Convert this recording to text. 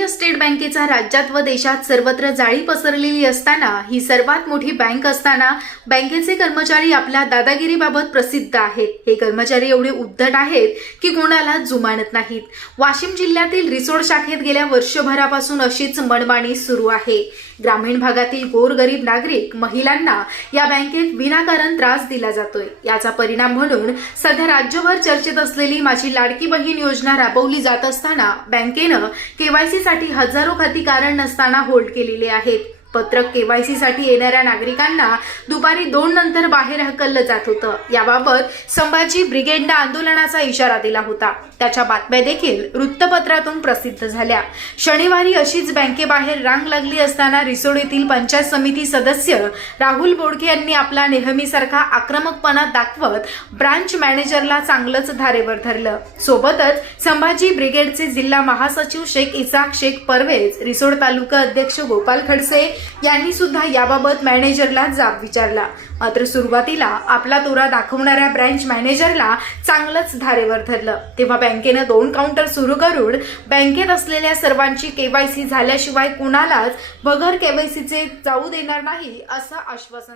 भारतीय स्टेट बँकेचा राज्यात व देशात सर्वत्र जाळी पसरलेली असताना ही सर्वात मोठी बँक असताना बँकेचे कर्मचारी आपल्या दादागिरीबाबत प्रसिद्ध आहेत. हे कर्मचारी एवढे उद्धट आहेत की कोणाला जुमानत नाहीत. वाशिम जिल्ह्यातील रिसोड शाखेत गेल्या वर्षभरापासून अशीच मनमानी सुरू आहे. ग्रामीण भागातील गोरगरीब नागरिक महिलांना या बँकेत विनाकारण त्रास दिला जातोय. याचा परिणाम म्हणून सध्या राज्यभर चर्चेत असलेली माझी लाडकी बहीण योजना राबवली जात असताना बँकेनं केवायसी साठी हजारो खाती कारण नसताना होल्ड केलेले आहेत. पत्रक केवायसी साठी येणाऱ्या नागरिकांना दुपारी दोन नंतर बाहेर हकललं जात होतं. याबाबत संभाजी ब्रिगेडनं आंदोलनाचा इशारा दिला होता. त्याच्या बातम्या देखील वृत्तपत्रातून प्रसिद्ध झाल्या. शनिवारी अशीच बँकेबाहेर रांग लागली असताना रिसोड येथील पंचायत समिती सदस्य राहुल बोडके यांनी आपला नेहमीसारखा आक्रमकपणा दाखवत ब्रांच मॅनेजरला चांगलंच धारेवर धरलं. सोबतच संभाजी ब्रिगेडचे जिल्हा महासचिव शेख इसाक शेख परवेज रिसोड तालुका अध्यक्ष गोपाल खडसे यांनी सुद्धा याबाबत मॅनेजरला जाब विचारला. मात्र सुरुवातीला आपला तोरा दाखवणाऱ्या ब्रँच मॅनेजरला चांगलंच धारेवर धरलं. तेव्हा बँकेनं दोन काउंटर सुरू करून बँकेत असलेल्या सर्वांची केवायसी झाल्याशिवाय कुणालाच बगर केवायसीचे जाऊ देणार नाही असं आश्वासन